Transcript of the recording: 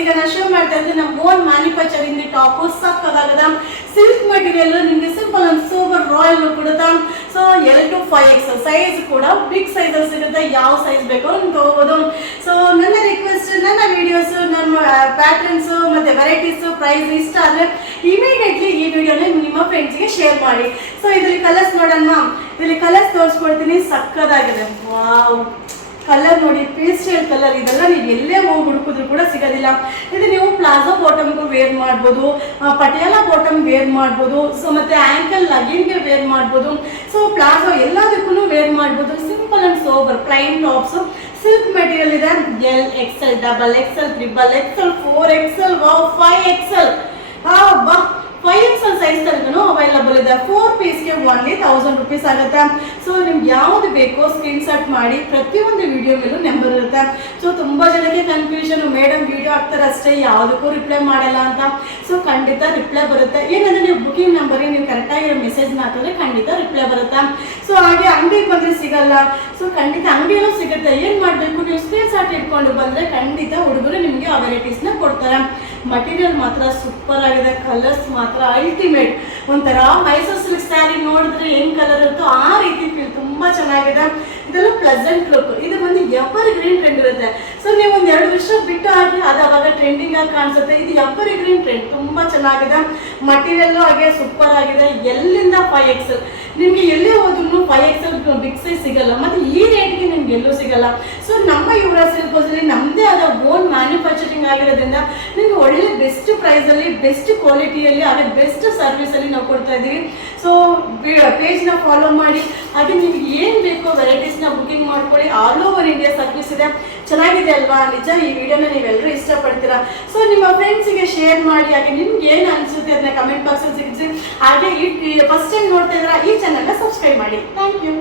ಈಗ ನಾನು ಶೋ ಮಾಡ್ತಾ ಇದ್ದೀನಿ ನಮ್ಮ ಓನ್ ಮ್ಯಾನುಫ್ಯಾಕ್ಚರಿಂಗ್ ಟಾಪ್ ಸಕ್ಕದಾಗದ ಸಿಲ್ಕ್ ಮೆಟೀರಿಯಲ್ ನಿಮಗೆ ಸಿಂಪಲ್ ಅಂಡ್ ಸೂಪರ್ ರಾಯಲ್ ಕೊಡುತ್ತಾ. So L to 5X size ಕೂಡ ಬಿಗ್ ಸೈಜ್ ಅಲ್ಲಿ ಸಿಗುತ್ತೆ, ಯಾವ ಸೈಜ್ ಬೇಕೋ ನೀವು ತಗೋಬಹುದು. ಸೊ ನನ್ನ ರಿಕ್ವೆಸ್ಟ್, ನನ್ನ ವಿಡಿಯೋಸ್, ನಮ್ಮ ಪ್ಯಾಟರ್ನ್ಸ್ ಮತ್ತೆ ವೆರೈಟೀಸ್ ಪ್ರೈಸ್ ಇಷ್ಟ ಆದ್ರೆ ಇಮಿಡಿಯೇಟ್ಲಿ ಈ ವಿಡಿಯೋನ ನಿಮ್ಮ ಫ್ರೆಂಡ್ಸ್ಗೆ ಶೇರ್ ಮಾಡಿ. ಸೊ ಇದರಲ್ಲಿ ಕಲರ್ಸ್ ನೋಡೋಣ, ಇದರಲ್ಲಿ ಕಲರ್ಸ್ ತೋರಿಸ್ಕೊಡ್ತೀನಿ. ಸಕ್ಕದಾಗಿದೆ, ವಾವ್ ಕಲರ್ ನೋಡಿ, ಪೇಸ್ಟಲ್ ಕಲರ್. ಇದೆಲ್ಲ ನೀವು ಎಲ್ಲೇ ಹೋಗಿ ಹುಡುಕಿದ್ರು ಕೂಡ ಸಿಗೋದಿಲ್ಲ. ಇದು ನೀವು ಪ್ಲಾಜೋ ಬಾಟಮ್ಗೂ ವೇರ್ ಮಾಡ್ಬೋದು, ಪಟಿಯಾಲ ಬಾಟಮ್ ವೇರ್ ಮಾಡ್ಬೋದು, ಸೊ ಮತ್ತೆ ಆಂಕಲ್ ಲಗಿನ್ಗೆ ವೇರ್ ಮಾಡ್ಬೋದು. ಸೊ ಪ್ಲಾಜೋ ಎಲ್ಲದಕ್ಕೂ ವೇರ್ ಮಾಡ್ಬೋದು. Simple and sober plain tops, silk material ಇದೆ. LXL, XXL, XXL, 4XL, 5XL. ಬಾ 5XL ಸೈಜ್ ತನಕನೂ ಅವೈಲಬಲ್ ಇದೆ. 4 ಪೀಸ್ಗೆ ಓನ್ಲಿ 1000 rupees ಆಗುತ್ತೆ. ಸೊ ನಿಮ್ಗೆ ಯಾವ್ದು ಬೇಕೋ ಸ್ಕ್ರೀನ್ ಶಾಟ್ ಮಾಡಿ, ಪ್ರತಿಯೊಂದು ವಿಡಿಯೋ ಮೇಲೂ ನಂಬರ್ ಇರುತ್ತೆ. ಸೊ ತುಂಬಾ ಜನಕ್ಕೆ ಕನ್ಫ್ಯೂಷನ್, ಮೇಡಮ್ ವಿಡಿಯೋ ಹಾಕ್ತಾರೆ ಅಷ್ಟೇ ಯಾವುದಕ್ಕೂ ರಿಪ್ಲೈ ಮಾಡಲ್ಲ ಅಂತ. ಸೊ ಖಂಡಿತ ರಿಪ್ಲೈ ಬರುತ್ತೆ. ಏನಂದ್ರೆ ನೀವು ಬುಕಿಂಗ್ ನಂಬರ್ಗೆ ನೀವು ಕರೆಕ್ಟಾಗಿರೋ ಮೆಸೇಜ್ನ ಹಾಕಿದ್ರೆ ಖಂಡಿತ ರಿಪ್ಲೈ ಬರುತ್ತೆ. ಸೊ ಹಾಗೆ ಅಂಗಡಿಗೆ ಬಂದರೆ ಸಿಗಲ್ಲ, ಸೊ ಖಂಡಿತ ಅಂಗಡಿಯಲ್ಲೂ ಸಿಗುತ್ತೆ. ಏನು ಮಾಡಬೇಕು, ನೀವು ಸ್ಕ್ರೀನ್ ಶಾಟ್ ಇಟ್ಕೊಂಡು ಬಂದರೆ ಖಂಡಿತ ಹುಡುಗರು ನಿಮಗೆ ಆ ವೆರೈಟೀಸ್ನ ಕೊಡ್ತಾರೆ. ಮಟೀರಿಯಲ್ ಮಾತ್ರ ಸೂಪರ್ ಆಗಿದೆ, ಕಲರ್ಸ್ ಮಾತ್ರ ಅಲ್ಟಿಮೇಟ್. ಒಂಥರ ಮೈಸೂರು ಸಿಲ್ಕ್ ಸ್ಯಾರಿ ನೋಡಿದ್ರೆ ಹೆಂಗ್ ಕಲರ್ ಇರುತ್ತೋ ಆ ರೀತಿ ಫೀಲ್, ತುಂಬಾ ಚೆನ್ನಾಗಿದೆ. ಇದೆಲ್ಲ ಪ್ಲೆಸೆಂಟ್ ಲುಕ್. ಇದು ಬಂದು ಎವರ್ ಗ್ರೀನ್ ಟ್ರೆಂಡ್ ಇರುತ್ತೆ. ಸೊ ನೀವು ಒಂದ್ 2 ವರ್ಷ ಬಿಟ್ಟು ಹಾಕಿ ಅದು ಅವಾಗ ಟ್ರೆಂಡಿಂಗ್ ಆಗಿ ಕಾಣಿಸುತ್ತೆ. ಇದು ಎವರ್ ಗ್ರೀನ್ ಟ್ರೆಂಡ್, ತುಂಬಾ ಚೆನ್ನಾಗಿದೆ. ಮಟೀರಿಯಲ್ ಹಾಗೆ ಸೂಪರ್ ಆಗಿದೆ. ಎಲ್ಲಿಂದ 5XL ನಿಮ್ಗೆ ಎಲ್ಲೇ ಹೋದ್ರು 5XL ಬಿಗ್ ಸೈಜ್ ಸಿಗಲ್ಲ, ಮತ್ತೆ ಈ ರೇಟ್ಗೆ ನಿಮ್ಗೆ ಎಲ್ಲೂ ಸಿಗಲ್ಲ. ಸೊ ನಮ್ಮ ಯುವರಾಜ್ ಸಿಲ್ಕ್ ಹೌಸಲ್ಲಿ ನಮ್ಮದೇ ಆದ ಓನ್ ಮ್ಯಾನುಫ್ಯಾಕ್ಚರಿಂಗ್ ಆಗಿರೋದ್ರಿಂದ ನಿಮ್ಗೆ ಒಳ್ಳೆ ಬೆಸ್ಟ್ ಪ್ರೈಸ್ ಅಲ್ಲಿ, ಬೆಸ್ಟ್ ಕ್ವಾಲಿಟಿಯಲ್ಲಿ, ಹಾಗೆ ಬೆಸ್ಟ್ ಸರ್ವಿಸ್ ಅಲ್ಲಿ ನಾವು ಕೊಡ್ತಾ ಇದೀವಿ. ಸೊ ಪೇಜ್ನ ಫಾಲೋ ಮಾಡಿ, ಹಾಗೆ ನಿಮ್ಗೆ ಏನ್ ಬೇಕೋ ವೆರೈಟೀಸ್ನ ಬುಕಿಂಗ್ ಮಾಡ್ಕೊಳ್ಳಿ. ಆಲ್ ಓವರ್ ಇಂಡಿಯಾ ಸರ್ವಿಸ್ ಇದೆ. ಚೆನ್ನಾಗಿದೆ ಅಲ್ವಾ? ನಿಜ ಈ ವಿಡಿಯೋನ ನೀವೆಲ್ಲರೂ ಇಷ್ಟಪಡ್ತೀರಾ. ಸೊ ನಿಮ್ಮ ಫ್ರೆಂಡ್ಸಿಗೆ ಶೇರ್ ಮಾಡಿ, ಹಾಗೆ ನಿಮ್ಗೆ ಏನು ಅನಿಸುತ್ತೆ ಅದನ್ನ ಕಮೆಂಟ್ ಬಾಕ್ಸಲ್ಲಿ ಸಿಗಿಸಿ. ಹಾಗೆ ಈ ಫಸ್ಟ್ ಟೈಮ್ ನೋಡ್ತಾ ಇದ್ರೆ ಈ ಚಾನಲ್ನ ಸಬ್ಸ್ಕ್ರೈಬ್ ಮಾಡಿ. Thank you.